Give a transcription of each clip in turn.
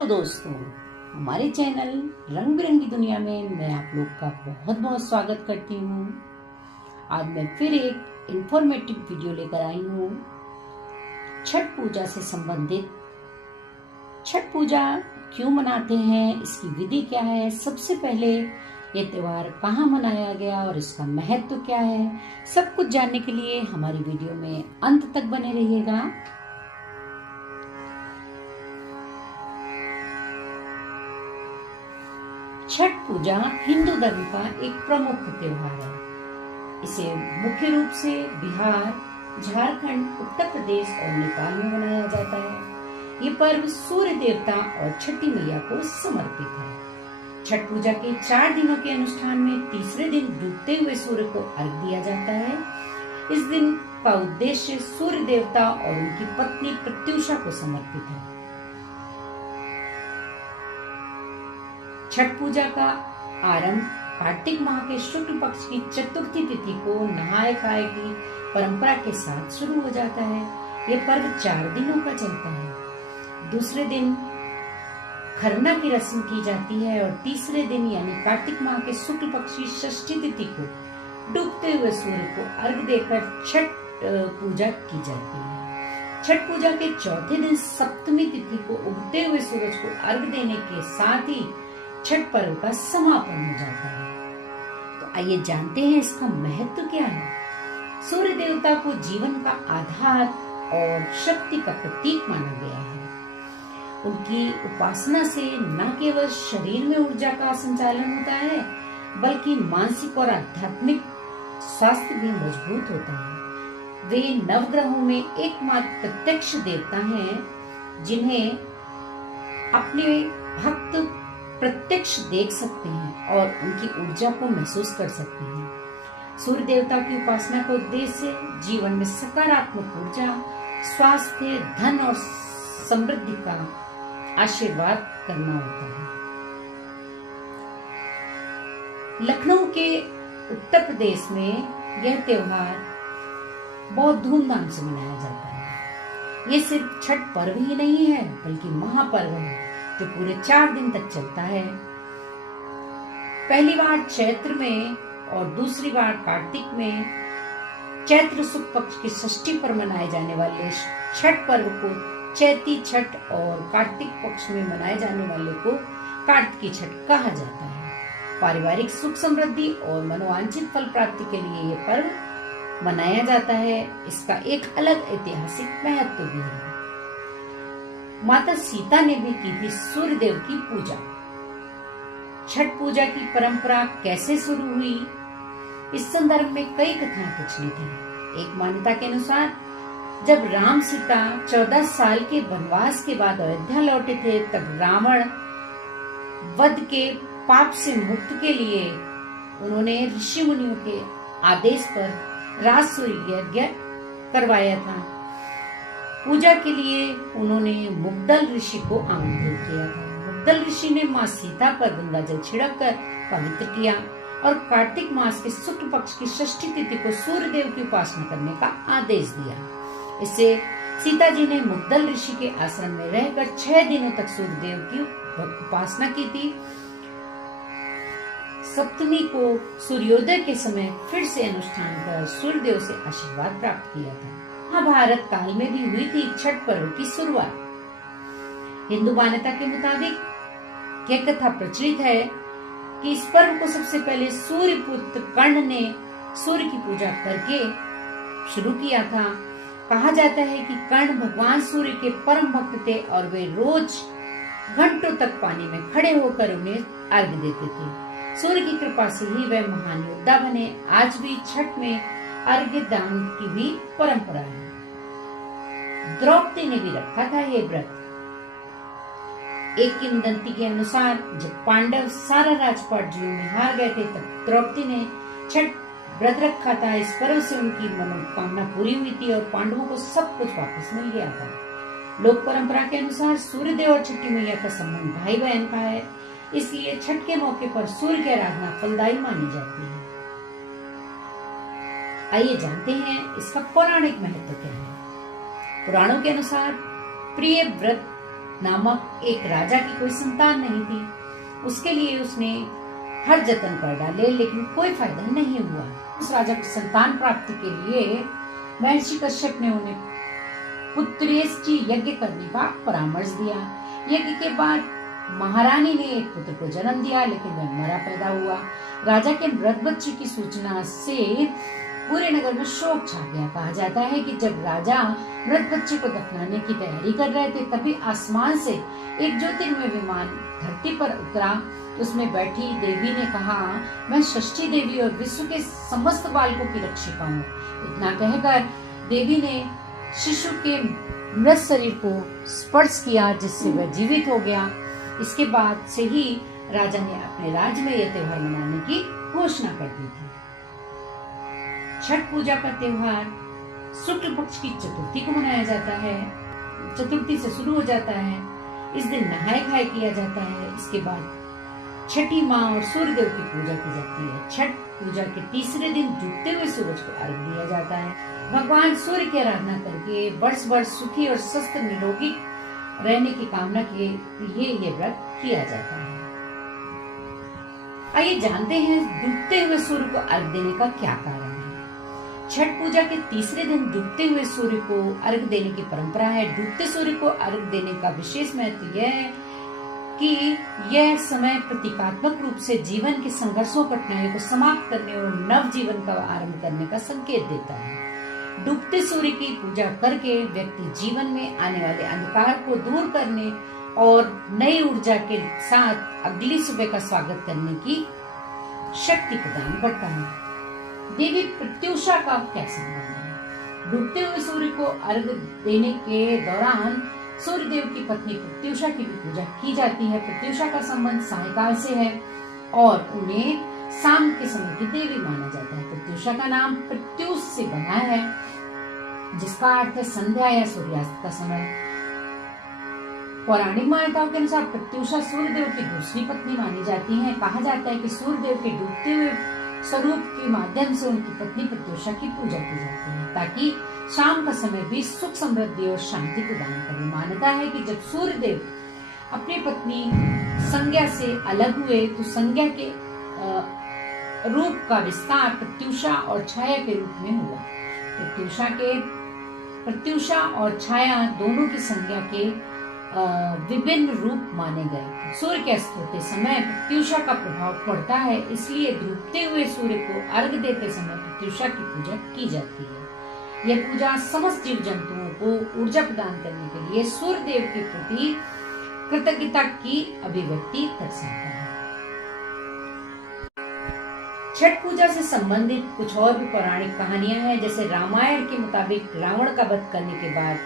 तो दोस्तों, हमारे चैनल रंग बिरंगी दुनिया में मैं आप लोग का बहुत बहुत स्वागत करती हूँ। आज मैं फिर एक इंफॉर्मेटिव वीडियो लेकर आई हूँ छठ पूजा से संबंधित। छठ पूजा क्यों मनाते हैं, इसकी विधि क्या है, सबसे पहले ये त्योहार कहाँ मनाया गया और इसका महत्व क्या है, सब कुछ जानने के लिए हमारी वीडियो में अंत तक बने रहिएगा। छठ पूजा हिंदू धर्म का एक प्रमुख त्योहार है। इसे मुख्य रूप से बिहार, झारखंड, उत्तर प्रदेश और नेपाल में मनाया जाता है। ये पर्व सूर्य देवता और छठी मैया को समर्पित है। छठ पूजा के 4 दिनों के अनुष्ठान में तीसरे दिन डूबते हुए सूर्य को अर्घ दिया जाता है। इस दिन का उद्देश्य सूर्य देवता और उनकी पत्नी प्रत्युषा को समर्पित है। छठ पूजा का आरंभ कार्तिक माह के शुक्ल पक्ष की चतुर्थी तिथि को नहाय खाए की परंपरा के साथ शुरू हो जाता है। यह पर्व 4 दिनों का चलता है। दूसरे दिन खरना की रस्म की जाती है और तीसरे दिन यानी कार्तिक माह के शुक्ल पक्ष की षष्ठी तिथि को डूबते हुए सूर्य को अर्घ देकर छठ पूजा की जाती है। छठ पूजा के चौथे दिन सप्तमी तिथि को उगते हुए सूरज को अर्घ देने के साथ ही छठ पर्व का समापन हो जाता है। तो आइए जानते हैं इसका महत्व क्या है। सूर्य देवता को जीवन का आधार और शक्ति का प्रतीक माना गया है। उनकी उपासना से न केवल शरीर में ऊर्जा का संचालन होता है, बल्कि मानसिक और आध्यात्मिक स्वास्थ्य भी मजबूत होता है। वे नवग्रहों में एकमात्र प्रत्यक्ष देवता हैं जिन्हें अपने भक्त प्रत्यक्ष देख सकते हैं और उनकी ऊर्जा को महसूस कर सकते हैं। सूर्य देवता की उपासना का उद्देश्य जीवन में सकारात्मक ऊर्जा, स्वास्थ्य, धन और समृद्धि का आशीर्वाद करना होता है। लखनऊ के उत्तर प्रदेश में यह त्योहार बहुत धूमधाम से मनाया जाता है। ये सिर्फ छठ पर्व ही नहीं है, बल्कि महापर्व है जो पूरे 4 दिन तक चलता है। पहली बार चैत्र में और दूसरी बार कार्तिक में। चैत्र शुक्ल पक्ष की षष्ठी पर मनाए जाने वाले छठ पर्व को चैती छठ और कार्तिक पक्ष में मनाए जाने वाले को कार्तिकी छठ कहा जाता है। पारिवारिक सुख समृद्धि और मनोवांछित फल प्राप्ति के लिए ये पर्व मनाया जाता है। इसका एक अलग ऐतिहासिक महत्व भी है। माता सीता ने भी की थी सूर्य देव की पूजा। छठ पूजा की परंपरा कैसे शुरू हुई, इस संदर्भ में कई कथाएं प्रचलित हैं। एक मान्यता के अनुसार जब राम सीता 14 साल के वनवास के बाद अयोध्या लौटे थे, तब रावण वध के पाप से मुक्ति के लिए उन्होंने ऋषि मुनियों के आदेश पर राजसूय यज्ञ करवाया था। पूजा के लिए उन्होंने मुग्दल ऋषि को आमंत्रित किया था। मुग्दल ऋषि ने मां सीता पर गंगा जल छिड़क कर पवित्र किया और कार्तिक मास के शुक्ल पक्ष की षष्ठी तिथि को सूर्य देव की उपासना करने का आदेश दिया। इससे सीता जी ने मुग्दल ऋषि के आश्रम में रहकर 6 दिनों तक सूर्य देव की उपासना की थी। सप्तमी को सूर्योदय के समय फिर से अनुष्ठान कर सूर्य देव से आशीर्वाद प्राप्त किया था। महाभारत काल में भी हुई थी छठ पर्व की शुरुआत। हिंदू मान्यता के मुताबिक यह कथा प्रचलित है कि इस पर्व को सबसे पहले सूर्य पुत्र कर्ण ने सूर्य की पूजा करके शुरू किया था। कहा जाता है कि कर्ण भगवान सूर्य के परम भक्त थे और वे रोज घंटों तक पानी में खड़े होकर उन्हें अर्घ देते थे। सूर्य की कृपा से ही वे महान योद्धा बने। आज भी छठ में अर्घ्य दान की भी परंपरा है। द्रौपदी ने भी रखा था ये व्रत। एक किंवदंती के अनुसार जब पांडव सारा राजपाट जुए में हार गए थे, तब द्रौपदी ने छठ व्रत रखा था। इस पर्व से उनकी मनोकामना पूरी हुई थी और पांडवों को सब कुछ वापस मिल गया था। लोक परंपरा के अनुसार सूर्य देव और छठी मैया का संबंध भाई बहन का है, इसलिए छठ के मौके पर सूर्य की आराधना फलदायी मानी जाती है। आइए जानते हैं इसका पौराणिक महत्व क्या है। पुराणों के अनुसार प्रिय व्रत नामक एक राजा की कोई संतान नहीं थी। उसके लिए उसने हर जतन कर डाले, लेकिन कोई फायदा नहीं हुआ। उस राजा की संतान प्राप्ति के लिए महर्षि कश्यप ने उन्हें पुत्रेष्टि यज्ञ करने का परामर्श दिया। यज्ञ के बाद महारानी ने एक पुत्र को जन्म दिया, लेकिन वह मरा पैदा हुआ। राजा के मृत बच्चे की सूचना से पूरे नगर में शोक छा गया। कहा जाता है कि जब राजा मृत बच्चे को दफनाने की तैयारी कर रहे थे, तभी आसमान से एक ज्योतिर्मय विमान धरती पर उतरा। उसमें बैठी देवी ने कहा, मैं षष्ठी देवी और विश्व के समस्त बालकों की रक्षिका हूँ। इतना कहकर देवी ने शिशु के मृत शरीर को स्पर्श किया, जिससे वह जीवित हो गया। इसके बाद से ही राजा ने अपने राज्य में यह त्योहार मनाने की घोषणा कर दी थी। छठ पूजा का त्योहार शुक्ल पक्ष की चतुर्थी को मनाया जाता है। चतुर्थी से शुरू हो जाता है। इस दिन नहाय खाए किया जाता है। इसके बाद छठी माँ और सूर्य देव की पूजा की जाती है। छठ पूजा के तीसरे दिन डूबते हुए सूरज को अर्घ दिया जाता है। भगवान सूर्य की आराधना करके वर्ष वर्ष सुखी और स्वस्थ निरोगी रहने की कामना के लिए ये व्रत किया जाता है। आइए जानते हैं डूबते हुए सूर्य को अर्घ देने का क्या कारण है। छठ पूजा के तीसरे दिन डूबते हुए सूर्य को अर्घ देने की परंपरा है। डूबते सूर्य को अर्घ देने का विशेष महत्व यह है कि यह समय प्रतीकात्मक रूप से जीवन के संघर्षों कठिनाइयों को समाप्त करने और नव जीवन का आरंभ करने का संकेत देता है। डूबते सूर्य की पूजा करके व्यक्ति जीवन में आने वाले अंधकार को दूर करने और नई ऊर्जा के साथ अगली सुबह का स्वागत करने की शक्ति प्रदान करता है। देवी प्रत्युषा का क्या संबंध है? डूबते हुए सूर्य को अर्घ देने के दौरान सूर्य देव की पत्नी प्रत्युषा की भी पूजा की जाती है। प्रत्युषा का संबंध सायकाल से है और उन्हें शाम के समय की देवी माना जाता है। प्रत्युषा का नाम प्रत्युष से बना है, जिसका अर्थ है संध्या या सूर्यास्त का समय। पौराणिक मान्यताओं के अनुसार प्रत्युषा सूर्य देव की दूसरी पत्नी मानी जाती है। कहा जाता है कि सूर्य देव के डूबते हुए स्वरूप के माध्यम से उनकी पत्नी प्रत्युषा की पूजा की जाती है, ताकि शाम का समय भी सुख समृद्धि और शांति प्रदान करे। मान्यता है कि जब सूर्य देव अपनी पत्नी संज्ञा से अलग हुए, तो संज्ञा के रूप का विस्तार प्रत्युषा और छाया के रूप में हुआ। प्रत्युषा और छाया दोनों की संज्ञा के विभिन्न रूप माने गए। सूर्य के अस्त होते समय प्रत्युषा का प्रभाव पड़ता है, इसलिए डूबते हुए सूर्य को अर्घ देते समय प्रत्युषा की पूजा की जाती है। यह पूजा समस्त जीव जंतुओं को ऊर्जा प्रदान करने के लिए सूर्य देव के प्रति कृतज्ञता की अभिव्यक्ति दर्शाता है। छठ पूजा से संबंधित कुछ और भी पौराणिक कहानियां हैं। जैसे रामायण के मुताबिक रावण का वध करने के बाद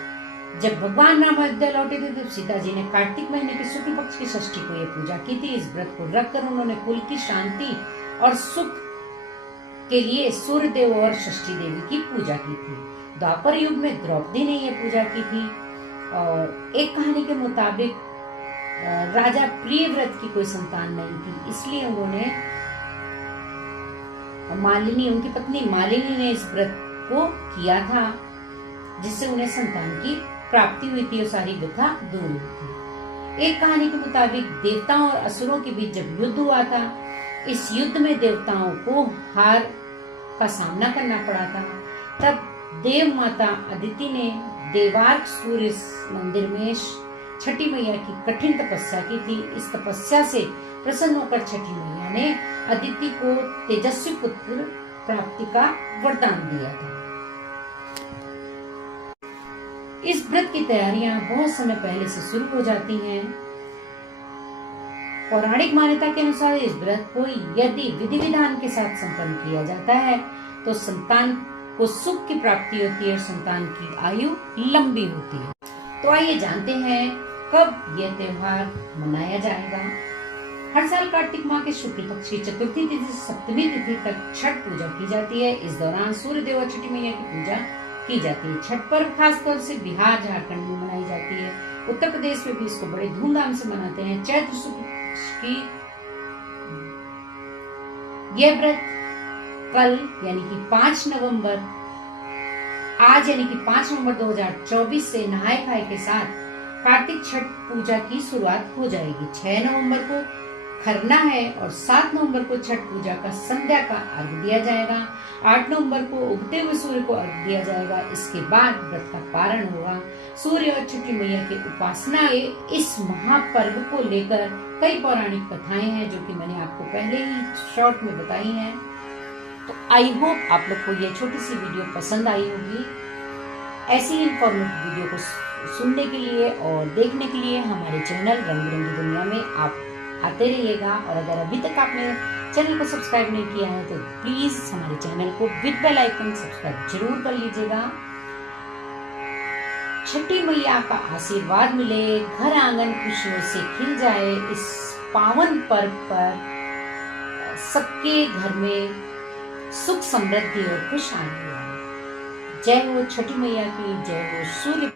जब भगवान राम अयोध्या लौटे थे, तब सीता जी ने कार्तिक महीने के शुक्ल पक्ष की षष्ठी को यह पूजा की थी। इस व्रत को रखकर उन्होंने कुल की शांति और सुख के लिए सूर्य देव और षष्ठी देवी की पूजा की थी। द्वापर युग में द्रौपदी ने यह पूजा की थी। और एक कहानी के मुताबिक राजा प्रियव्रत की कोई संतान नहीं थी, इसलिए उन्होंने उनकी पत्नी मालिनी ने इस व्रत को किया था, जिससे उन्हें संतान की प्राप्ति हुई थी और सारी व्यथा दूर हुई थी। एक कहानी के मुताबिक देवताओं और असुरों के बीच जब युद्ध हुआ था, इस युद्ध में देवताओं को हार का सामना करना पड़ा था। तब देव माता अदिति ने देवार्क सूर्य मंदिर में छठी मैया की कठिन तपस्या की थी। इस तपस्या से प्रसन्न होकर छठी मैया ने अदिति को तेजस्वी पुत्र प्राप्ति का वरदान दिया था। इस व्रत की तैयारियां बहुत समय पहले से शुरू हो जाती हैं। पौराणिक मान्यता के अनुसार इस व्रत को यदि विधि विधान के साथ संपन्न किया जाता है, तो संतान को सुख की प्राप्ति होती है और संतान की आयु लंबी होती है। तो आइए जानते हैं कब यह त्योहार मनाया जाएगा। हर साल कार्तिक माह के शुक्ल पक्ष की चतुर्थी तिथि से सप्तमी तिथि तक छठ पूजा की जाती है। इस दौरान सूर्य देव और छठी मैया की पूजा की जाती है। छठ पर्व खासतौर से बिहार, झारखंड में मनाई जाती है। उत्तर प्रदेश में भी इसको बड़े धूमधाम से मनाते हैं। चैत्र शुक्ल पक्ष की यह व्रत कल यानी कि 5 नवंबर 2024 से नहाय खाए के साथ कार्तिक छठ पूजा की शुरुआत हो जाएगी। 6 नवंबर को खरना है और 7 नवंबर को छठ पूजा का संध्या का अर्घ दिया जाएगा। 8 नवंबर को उगते हुए सूर्य को अर्घ दिया जाएगा। इसके बाद व्रत का पारण होगा। सूर्य और छठी मैया की उपासना के इस महापर्व को लेकर कई पौराणिक कथाएं हैं जो कि मैंने आपको पहले ही शॉर्ट में बताई हैं। तो आई होप आप लोग को ये छोटी सी वीडियो पसंद आई होगी। ऐसी इन्फॉर्मेटिव वीडियो को सुनने के लिए और देखने के लिए हमारे चैनल रंग बिरंगी दुनिया में आप आते रहिएगा। और अगर अभी तक आपने चैनल को सब्सक्राइब नहीं किया है तो प्लीज हमारे चैनल को विद बेल आइकन सब्सक्राइब जरूर कर लीजिएगा। छठी मैया का आशीर्वाद मिले, घर आंगन खुशियों से खिल जाए। इस पावन पर्व पर सबके घर में सुख समृद्धि और खुशहाली आए। जय हो छठी मैया की, जय हो सूर्य